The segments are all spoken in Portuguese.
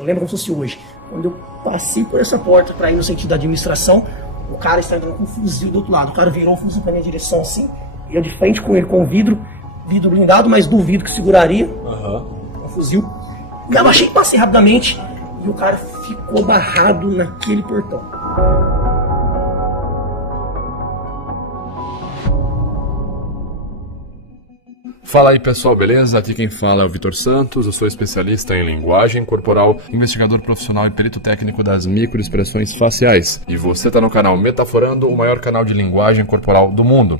Eu lembro como se fosse hoje. Quando eu passei por essa porta para ir no sentido da administração, o cara está entrando com um fuzil do outro lado. O cara virou um fuzil para minha direção assim, e eu de frente com ele, com o vidro blindado, mas duvido que seguraria. Um fuzil. Me abaixei e passei rapidamente, e o cara ficou barrado naquele portão. Fala aí pessoal, beleza? Aqui quem fala é o Vitor Santos, eu sou especialista em linguagem corporal, investigador profissional e perito técnico das microexpressões faciais. E você está no canal Metaforando, o maior canal de linguagem corporal do mundo.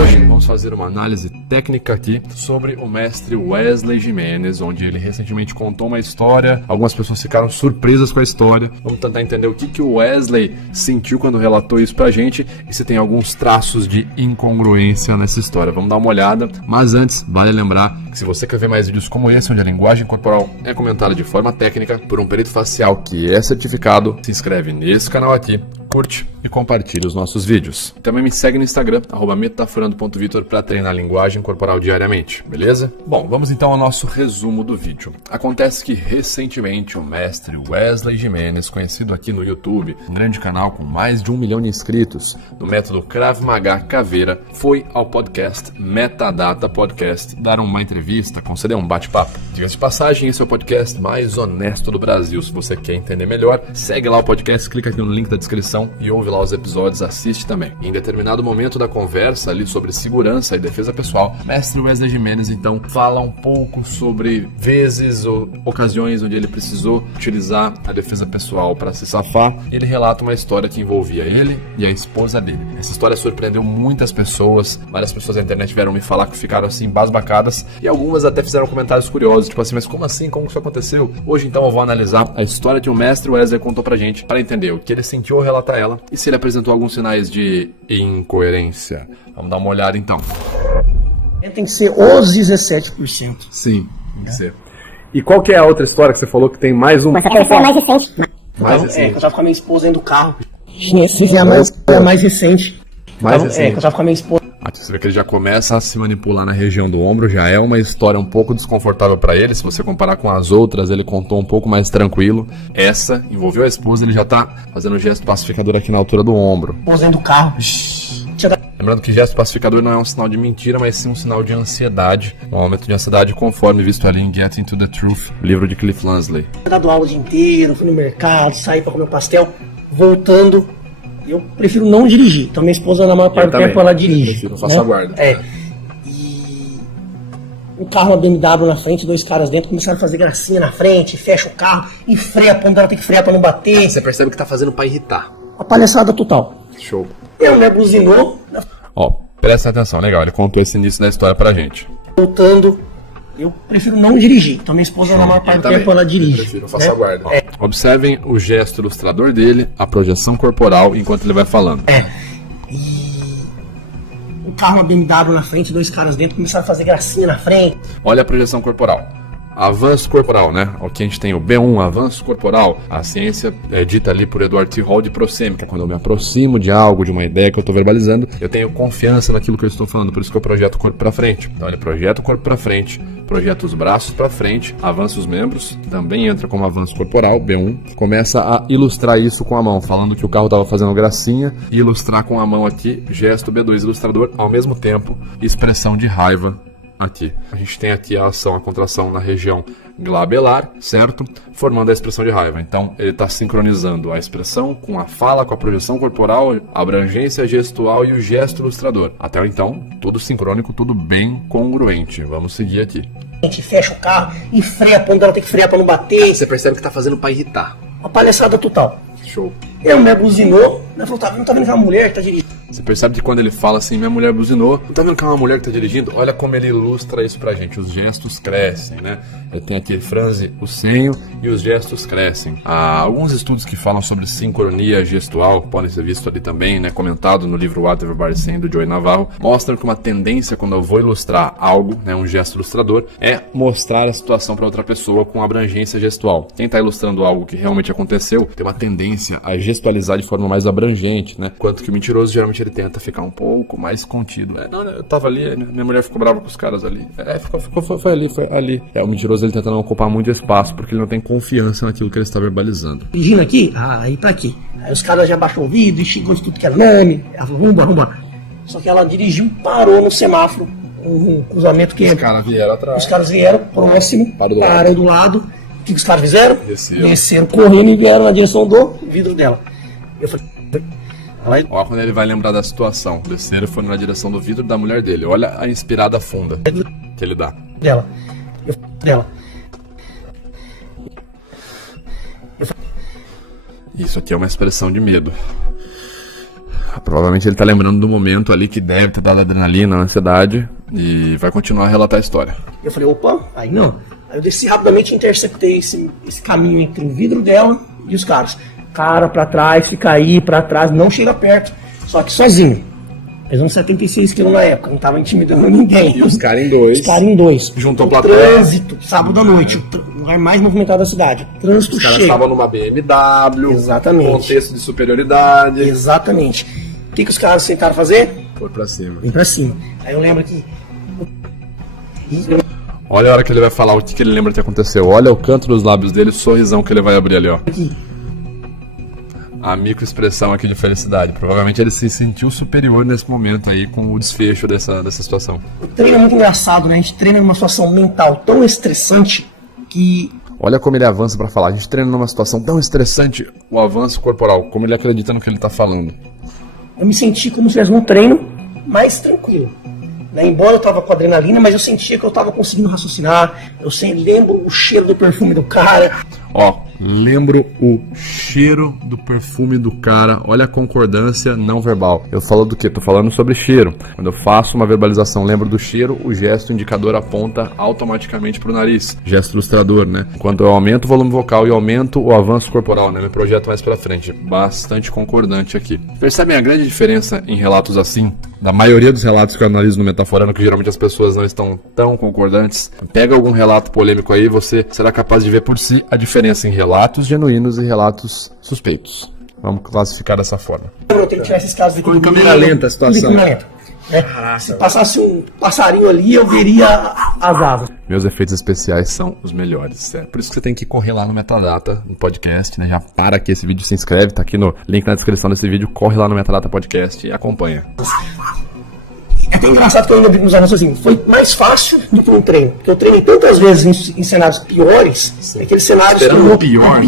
Hoje vamos fazer uma análise técnica aqui sobre o mestre Wesley Jimenez, onde ele recentemente contou uma história. Algumas pessoas ficaram surpresas com a história. Vamos tentar entender o que o Wesley sentiu quando relatou isso pra gente e se tem alguns traços de incongruência nessa história. Vamos dar uma olhada, mas antes, vale lembrar que se você quer ver mais vídeos como esse, onde a linguagem corporal é comentada de forma técnica por um perito facial que é certificado, se inscreve nesse canal aqui, curte e compartilhe os nossos vídeos. Também me segue no Instagram, @metaforando.vitor, para treinar linguagem corporal diariamente, beleza? Bom, vamos então ao nosso resumo do vídeo. Acontece que recentemente o mestre Wesley Jimenez, conhecido aqui no YouTube, um grande canal com mais de 1 milhão de inscritos, no método Krav Maga Caveira, foi ao podcast Metadata Podcast dar uma entrevista, conceder um bate-papo. Diga-se de passagem, esse é o podcast mais honesto do Brasil. Se você quer entender melhor, segue lá o podcast, clica aqui no link da descrição e ouve lá os episódios, assiste também. Em determinado momento da conversa ali sobre segurança e defesa pessoal, mestre Wesley Jimenez então fala um pouco sobre vezes ou ocasiões onde ele precisou utilizar a defesa pessoal para se safar. Ele relata uma história que envolvia ele e a esposa dele. Essa história surpreendeu muitas pessoas, várias pessoas da internet vieram me falar que ficaram assim embasbacadas e algumas até fizeram comentários curiosos, tipo assim, mas como assim? Como isso aconteceu? Hoje então eu vou analisar a história que o mestre Wesley contou pra gente para entender o que ele sentiu ao relatar ela e se ele apresentou alguns sinais de incoerência. Vamos dar uma olhada então. Tem que ser os 17%. Sim, tem que ser. E qual que é a outra história que você falou que tem mais um? Essa pessoa é mais recente. Mais recente. Eu tava com a minha esposa dentro do carro. Esse é a mais recente. Mais recente. Eu tava com a minha esposa. Você vê que ele já começa a se manipular na região do ombro, já é uma história um pouco desconfortável para ele. Se você comparar com as outras, ele contou um pouco mais tranquilo. Essa envolveu a esposa, ele já tá fazendo gesto pacificador aqui na altura do ombro. Esposa dentro do carro. Lembrando que gesto pacificador não é um sinal de mentira, mas sim um sinal de ansiedade. Um aumento de ansiedade conforme visto ali em Getting to the Truth, livro de Cliff Lansley. Eu dado aula o dia inteiro, fui no mercado, saí pra comer um pastel, voltando. Eu prefiro não dirigir, então minha esposa na maior parte do tempo ela dirige. Eu faço a guarda. E o carro, uma BMW na frente, 2 caras dentro, começaram a fazer gracinha na frente, fecha o carro e freia, quando ela tem que frear pra não bater. Você percebe que tá fazendo pra irritar. A palhaçada total. Show. Eu me buzinou. Ó, presta atenção, legal, ele contou esse início da história pra gente. Voltando, eu prefiro não dirigir, então minha esposa na maior parte do tempo ela dirige. Eu prefiro, eu faço a guarda. Observem o gesto ilustrador dele, a projeção corporal, enquanto ele vai falando. E o carro, uma BMW na frente, 2 caras dentro, começaram a fazer gracinha na frente. Olha a projeção corporal. Avanço corporal, né? Aqui a gente tem o B1, avanço corporal. A ciência é dita ali por Edward T. Hall de prosêmica. Quando eu me aproximo de algo, de uma ideia que eu estou verbalizando, eu tenho confiança naquilo que eu estou falando, por isso que eu projeto o corpo para frente. Então ele projeta o corpo para frente, projeta os braços para frente, avança os membros, também entra como avanço corporal, B1. Começa a ilustrar isso com a mão, falando que o carro estava fazendo gracinha, e ilustrar com a mão aqui, gesto B2 ilustrador, ao mesmo tempo, expressão de raiva aqui. A gente tem aqui a ação, a contração na região glabelar, certo? Formando a expressão de raiva. Então, ele está sincronizando a expressão com a fala, com a projeção corporal, a abrangência gestual e o gesto ilustrador. Até então, tudo sincrônico, tudo bem congruente. Vamos seguir aqui. A gente fecha o carro e freia, quando ela tem que frear para não bater. Você percebe que está fazendo para irritar. Uma palhaçada total. Show. Eu me buzinou, ela falou, não tá vendo que é uma mulher que tá dirigindo. Você percebe que quando ele fala assim, minha mulher buzinou, não tá vendo que é uma mulher que tá dirigindo? Olha como ele ilustra isso pra gente, os gestos crescem, né? Ele tem aqui, franze o senho e os gestos crescem. Há alguns estudos que falam sobre sincronia gestual, podem ser vistos ali também, né? Comentado no livro What Everybody's Saying, do Joey Navarro, mostram que uma tendência quando eu vou ilustrar algo, né? Um gesto ilustrador, é mostrar a situação para outra pessoa com abrangência gestual. Quem tá ilustrando algo que realmente aconteceu, tem uma tendência a gestualizar de forma mais abrangente abrangente, né? Enquanto que o mentiroso, geralmente, ele tenta ficar um pouco mais contido. Não, eu tava ali, minha mulher ficou brava com os caras ali. Foi ali. O mentiroso, ele tenta não ocupar muito espaço, porque ele não tem confiança naquilo que ele está verbalizando. Dirigindo aqui, aí pra quê? Aí os caras já baixou o vidro e xingou de tudo que era nome. Ela falou, vambora. Só que ela dirigiu, parou no semáforo, um cruzamento que... Os caras vieram atrás. Os caras vieram próximo, pararam do lado. O que os caras fizeram? Desceram correndo e vieram na direção do vidro dela. Eu falei... Olha quando ele vai lembrar da situação. Desceram e foram na direção do vidro da mulher dele. Olha a inspirada funda que ele dá. Dela. Isso aqui é uma expressão de medo. Provavelmente ele tá lembrando do momento ali que deve ter dado adrenalina, ansiedade, e vai continuar a relatar a história. Eu falei, opa, aí não. Aí eu desci rapidamente e interceptei esse caminho entre o vidro dela e os caras. Cara pra trás, fica aí, pra trás, não chega perto. Só que sozinho. Pesando 76 quilos na época, não tava intimidando ninguém. E os caras em dois. Juntou pra trânsito, sábado à noite, o lugar mais movimentado da cidade. Trânsito cheio. Os caras estavam numa BMW. Exatamente. Contexto de superioridade. Exatamente. O que os caras tentaram fazer? Foi pra cima. Vem pra cima. Aí eu lembro que... Olha a hora que ele vai falar o que ele lembra que aconteceu. Olha o canto dos lábios dele, o sorrisão que ele vai abrir ali, ó. A microexpressão aqui de felicidade. Provavelmente ele se sentiu superior nesse momento aí com o desfecho dessa situação. O treino é muito engraçado, né? A gente treina numa situação mental tão estressante que... Olha como ele avança pra falar. A gente treina numa situação tão estressante, o avanço corporal, como ele acredita no que ele tá falando. Eu me senti como se tivesse um treino mais tranquilo. Né? Embora eu tava com adrenalina, mas eu sentia que eu tava conseguindo raciocinar. Eu lembro o cheiro do perfume do cara. Ó, lembro o cheiro do perfume do cara. Olha a concordância não verbal. Eu falo do quê? Tô falando sobre cheiro. Quando eu faço uma verbalização, lembro do cheiro, o gesto indicador aponta automaticamente pro nariz. Gesto ilustrador, né? Enquanto eu aumento o volume vocal e aumento o avanço corporal, né? Me projeto mais pra frente. Bastante concordante aqui. Percebem a grande diferença em relatos assim? Da maioria dos relatos que eu analiso no Metaforando, que geralmente as pessoas não estão tão concordantes. Pega algum relato polêmico aí, você será capaz de ver por si a diferença em relatos genuínos e relatos suspeitos. Vamos classificar dessa forma. Eu tenho que tirar esses casos ficou em câmera lenta a situação. Se passasse um passarinho ali, eu veria as asas. Meus efeitos especiais são os melhores. Por isso que você tem que correr lá no Metadata, no podcast, né? Já para aqui esse vídeo, se inscreve, tá aqui no link na descrição desse vídeo, corre lá no Metadata Podcast e acompanha. É até engraçado que eu ainda vi nos anúncios assim, foi mais fácil do que um treino. Porque eu treinei tantas vezes em cenários piores, aqueles cenários esperando o pior,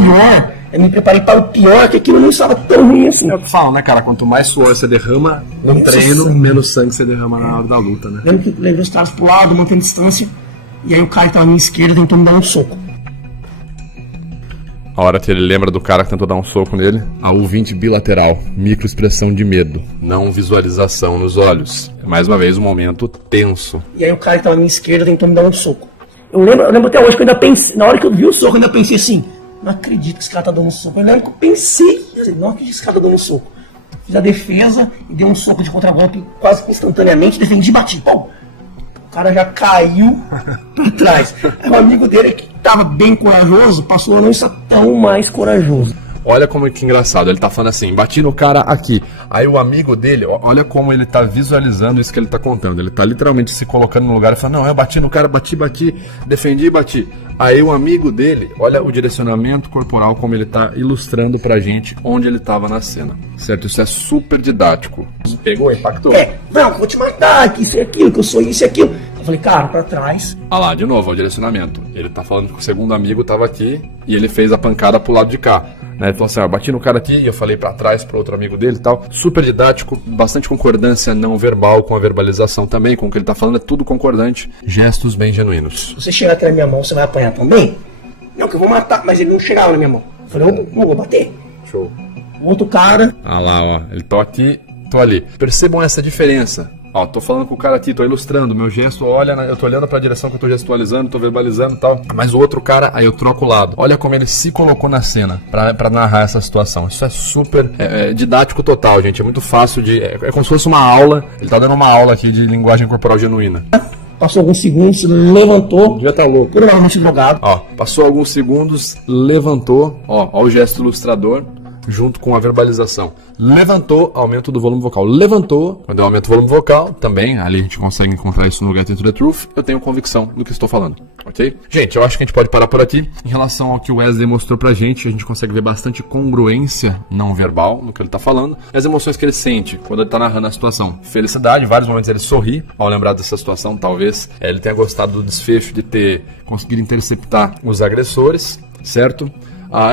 eu me preparei para o pior, que aquilo não estava tão ruim assim. É o que falam, né, cara? Quanto mais suor você derrama no treino, menos sangue você derrama na hora da luta, né? Lembro que levei os caras pro lado, mantendo distância, e aí o cara que estava à minha esquerda tentou me dar um soco. A hora que ele lembra do cara que tentou dar um soco nele, a U20 bilateral, microexpressão de medo, não visualização nos olhos. Mais uma vez um momento tenso. E aí o cara que estava à minha esquerda tentou me dar um soco. Eu lembro até hoje que eu ainda pensei, na hora que eu vi o soco, eu ainda pensei assim, não acredito que esse cara tá dando um soco. Eu lembro que eu pensei, não acredito que esse cara tá dando um soco. Fiz a defesa e dei um soco de contragolpe quase que instantaneamente, defendi e bati. Pô, o cara já caiu pra trás. Aí o amigo dele, que tava bem corajoso, passou a não estar tão mais corajoso. Olha como é que engraçado, ele tá falando assim, bati no cara aqui. Aí o amigo dele, olha como ele tá visualizando isso que ele tá contando. Ele tá literalmente se colocando no lugar e falando, não, eu bati no cara, bati, defendi e bati. Aí o amigo dele, olha o direcionamento corporal, como ele tá ilustrando pra gente onde ele tava na cena. Certo? Isso é super didático. Pegou, impactou. Não, vou te matar, que isso e aquilo, que eu sou isso e aquilo. Eu falei, cara, pra trás. Ah lá, de novo, o direcionamento. Ele tá falando que o segundo amigo tava aqui e ele fez a pancada pro lado de cá. Né? Ele falou assim, eu bati no cara aqui e eu falei pra trás pro outro amigo dele e tal. Super didático, bastante concordância não verbal com a verbalização também, com o que ele tá falando, é tudo concordante. Gestos bem genuínos. Se você chegar até na minha mão, você vai apanhar também? Não, que eu vou matar, mas ele não chegava na minha mão. Eu falei, eu vou bater. Show. O outro cara... Ah lá, ó, ele tô aqui, tô ali. Percebam essa diferença. Ó, tô falando com o cara aqui, tô ilustrando, meu gesto, olha, eu tô olhando pra direção que eu tô gestualizando, tô verbalizando e tal. Mas o outro cara, aí eu troco o lado. Olha como ele se colocou na cena pra narrar essa situação. Isso é super didático total, gente. É muito fácil de... É como se fosse uma aula. Ele tá dando uma aula aqui de linguagem corporal genuína. Passou alguns segundos, levantou. Devia estar louco. Provavelmente drogado. Ó, passou alguns segundos, levantou. Ó o gesto ilustrador. junto com a verbalização. Levantou, aumento do volume vocal. Levantou, quando eu aumento o volume vocal, também, ali a gente consegue encontrar isso no Get Into The Truth, eu tenho convicção do que estou falando, ok? Gente, eu acho que a gente pode parar por aqui. Em relação ao que o Wesley mostrou pra gente, a gente consegue ver bastante congruência não verbal no que ele tá falando, e as emoções que ele sente quando ele tá narrando a situação. Felicidade, em vários momentos ele sorri ao lembrar dessa situação, talvez ele tenha gostado do desfecho de ter conseguido interceptar os agressores, certo?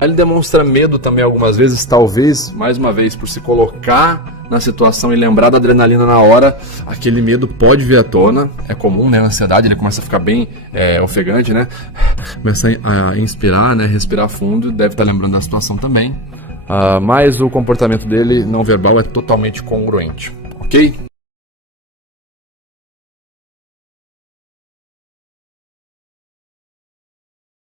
Ele demonstra medo também algumas vezes, talvez, mais uma vez, por se colocar na situação e lembrar da adrenalina na hora, aquele medo pode vir à tona, é comum, né, a ansiedade, ele começa a ficar bem ofegante, né, começa a inspirar, né, respirar fundo, deve estar lembrando da situação também, mas o comportamento dele não verbal é totalmente congruente, ok?